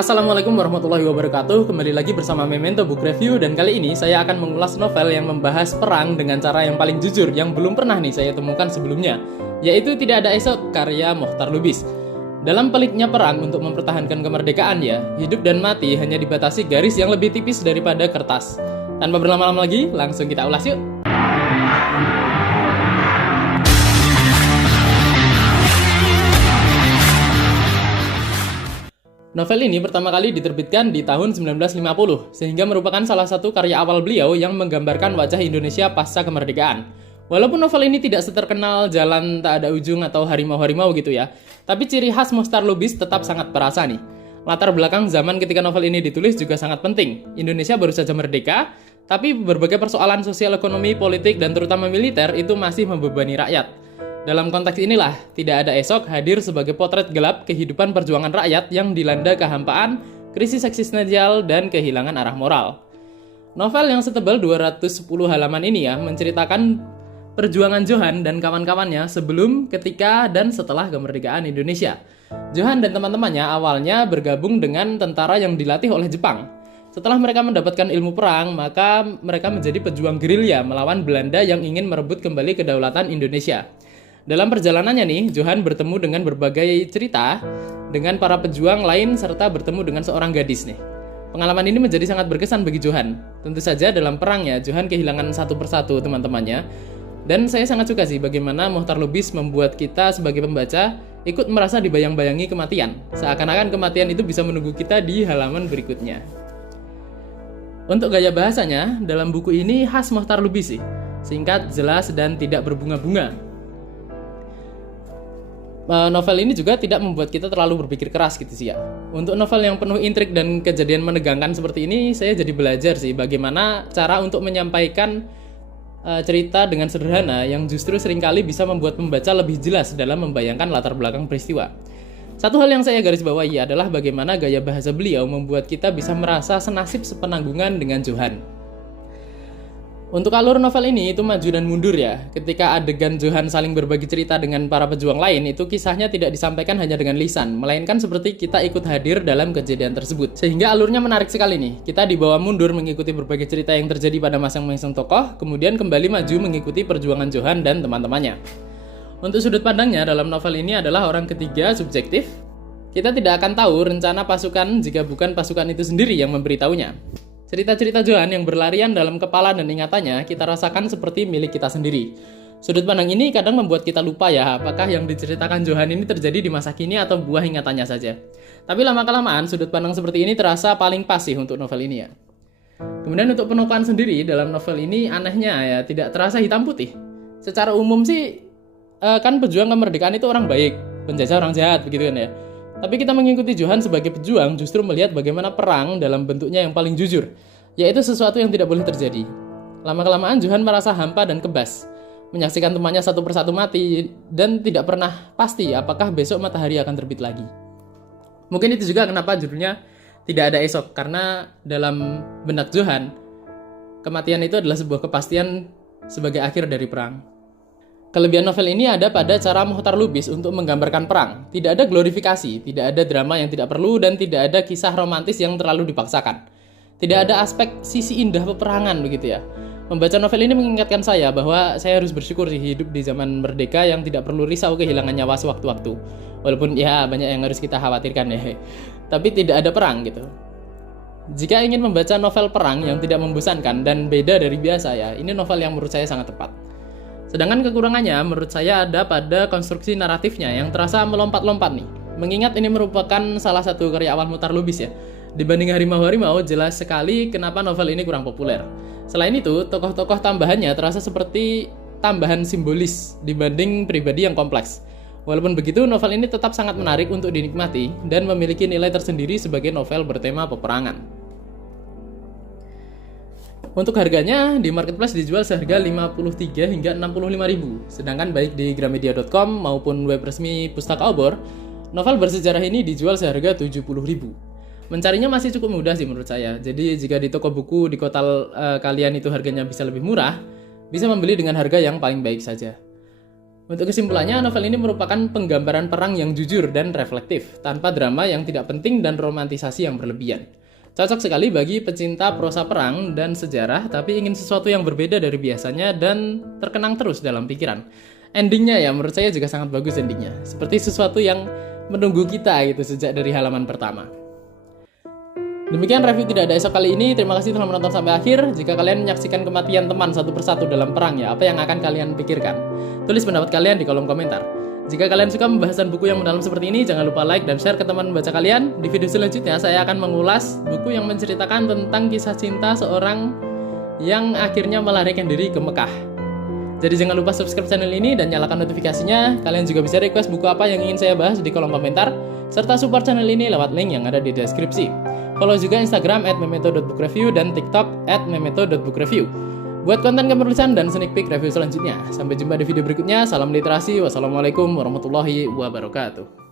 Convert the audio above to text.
Assalamualaikum warahmatullahi wabarakatuh. Kembali lagi bersama Memento Book Review. Dan kali ini saya akan mengulas novel yang membahas perang dengan cara yang paling jujur, yang belum pernah saya temukan sebelumnya, yaitu Tidak Ada Esok karya Mohtar Lubis. Dalam peliknya perang untuk mempertahankan kemerdekaan hidup dan mati hanya dibatasi garis yang lebih tipis daripada kertas. Tanpa berlama-lama lagi, langsung kita ulas yuk. Novel ini pertama kali diterbitkan di tahun 1950, sehingga merupakan salah satu karya awal beliau yang menggambarkan wajah Indonesia pasca kemerdekaan. Walaupun novel ini tidak seterkenal Jalan Tak Ada Ujung atau Harimau-Harimau gitu tapi ciri khas Mohtar Lubis tetap sangat terasa nih. Latar belakang zaman ketika novel ini ditulis juga sangat penting. Indonesia baru saja merdeka, tapi berbagai persoalan sosial, ekonomi, politik, dan terutama militer itu masih membebani rakyat. Dalam konteks inilah, Tidak Ada Esok hadir sebagai potret gelap kehidupan perjuangan rakyat yang dilanda kehampaan, krisis eksistensial, dan kehilangan arah moral. Novel yang setebal 210 halaman ini menceritakan perjuangan Johan dan kawan-kawannya sebelum, ketika, dan setelah kemerdekaan Indonesia. Johan dan teman-temannya awalnya bergabung dengan tentara yang dilatih oleh Jepang. Setelah mereka mendapatkan ilmu perang, maka mereka menjadi pejuang gerilya melawan Belanda yang ingin merebut kembali kedaulatan Indonesia. Dalam perjalanannya Johan bertemu dengan berbagai cerita dengan para pejuang lain serta bertemu dengan seorang gadis Pengalaman ini menjadi sangat berkesan bagi Johan. Tentu saja dalam perangnya Johan kehilangan satu persatu teman-temannya. Dan saya sangat suka bagaimana Mohtar Lubis membuat kita sebagai pembaca ikut merasa dibayang-bayangi kematian. Seakan-akan kematian itu bisa menunggu kita di halaman berikutnya. Untuk gaya bahasanya, dalam buku ini khas Mohtar Lubis singkat, jelas, dan tidak berbunga-bunga. Novel ini juga tidak membuat kita terlalu berpikir keras Untuk novel yang penuh intrik dan kejadian menegangkan seperti ini, saya jadi belajar bagaimana cara untuk menyampaikan cerita dengan sederhana yang justru seringkali bisa membuat pembaca lebih jelas dalam membayangkan latar belakang peristiwa. Satu hal yang saya garis bawahi adalah bagaimana gaya bahasa beliau membuat kita bisa merasa senasib sepenanggungan dengan Johan. Untuk alur novel ini itu maju dan mundur Ketika adegan Johan saling berbagi cerita dengan para pejuang lain, itu kisahnya tidak disampaikan hanya dengan lisan, melainkan seperti kita ikut hadir dalam kejadian tersebut. Sehingga alurnya menarik sekali Kita dibawa mundur mengikuti berbagai cerita yang terjadi pada masing-masing tokoh, kemudian kembali maju mengikuti perjuangan Johan dan teman-temannya. Untuk sudut pandangnya dalam novel ini adalah orang ketiga subjektif. Kita tidak akan tahu rencana pasukan jika bukan pasukan itu sendiri yang memberitahunya. Cerita-cerita Johan yang berlarian dalam kepala dan ingatannya kita rasakan seperti milik kita sendiri. Sudut pandang ini kadang membuat kita lupa apakah yang diceritakan Johan ini terjadi di masa kini atau buah ingatannya saja. Tapi lama-kelamaan sudut pandang seperti ini terasa paling pas untuk novel ini Kemudian untuk penokohan sendiri dalam novel ini anehnya tidak terasa hitam putih. Secara umum kan pejuang kemerdekaan itu orang baik, penjajah orang jahat begitu kan Tapi kita mengikuti Johan sebagai pejuang justru melihat bagaimana perang dalam bentuknya yang paling jujur, yaitu sesuatu yang tidak boleh terjadi. Lama-kelamaan Johan merasa hampa dan kebas, menyaksikan temannya satu persatu mati, dan tidak pernah pasti apakah besok matahari akan terbit lagi. Mungkin itu juga kenapa judulnya Tidak Ada Esok, karena dalam benak Johan, kematian itu adalah sebuah kepastian sebagai akhir dari perang. Kelebihan novel ini ada pada cara Mohtar Lubis untuk menggambarkan perang. Tidak ada glorifikasi, tidak ada drama yang tidak perlu, dan tidak ada kisah romantis yang terlalu dipaksakan. Tidak ada aspek sisi indah peperangan begitu Membaca novel ini mengingatkan saya bahwa saya harus bersyukur hidup di zaman merdeka yang tidak perlu risau kehilangan nyawa sewaktu-waktu. Walaupun banyak yang harus kita khawatirkan Tapi tidak ada perang Jika ingin membaca novel perang yang tidak membosankan dan beda dari biasa ini novel yang menurut saya sangat tepat. Sedangkan kekurangannya menurut saya ada pada konstruksi naratifnya yang terasa melompat-lompat Mengingat ini merupakan salah satu karya awal Mohtar Lubis Dibanding Harimau-Harimau, jelas sekali kenapa novel ini kurang populer. Selain itu, tokoh-tokoh tambahannya terasa seperti tambahan simbolis dibanding pribadi yang kompleks. Walaupun begitu, novel ini tetap sangat menarik untuk dinikmati dan memiliki nilai tersendiri sebagai novel bertema peperangan. Untuk harganya, di marketplace dijual seharga 53 hingga 65.000. Sedangkan baik di gramedia.com maupun web resmi Pustaka Obor, novel bersejarah ini dijual seharga 70.000. Mencarinya masih cukup mudah menurut saya. Jadi jika di toko buku di kota kalian itu harganya bisa lebih murah, bisa membeli dengan harga yang paling baik saja. Untuk kesimpulannya, novel ini merupakan penggambaran perang yang jujur dan reflektif, tanpa drama yang tidak penting dan romantisasi yang berlebihan. Cocok sekali bagi pecinta prosa perang dan sejarah, tapi ingin sesuatu yang berbeda dari biasanya dan terkenang terus dalam pikiran. Endingnya ya, menurut saya juga sangat bagus endingnya. Seperti sesuatu yang menunggu kita gitu sejak dari halaman pertama. Demikian review Tidak Ada Esok kali ini. Terima kasih telah menonton sampai akhir. Jika kalian menyaksikan kematian teman satu persatu dalam perang ya, apa yang akan kalian pikirkan? Tulis pendapat kalian di kolom komentar. Jika kalian suka pembahasan buku yang mendalam seperti ini, jangan lupa like dan share ke teman membaca kalian. Di video selanjutnya saya akan mengulas buku yang menceritakan tentang kisah cinta seorang yang akhirnya melarikan diri ke Mekah. Jadi jangan lupa subscribe channel ini dan nyalakan notifikasinya. Kalian juga bisa request buku apa yang ingin saya bahas di kolom komentar, serta support channel ini lewat link yang ada di deskripsi. Follow juga Instagram @memeto.bookreview dan TikTok @memeto.bookreview. Buat konten kepenulisan dan sneak peek review selanjutnya. Sampai jumpa di video berikutnya. Salam literasi. Wassalamualaikum warahmatullahi wabarakatuh.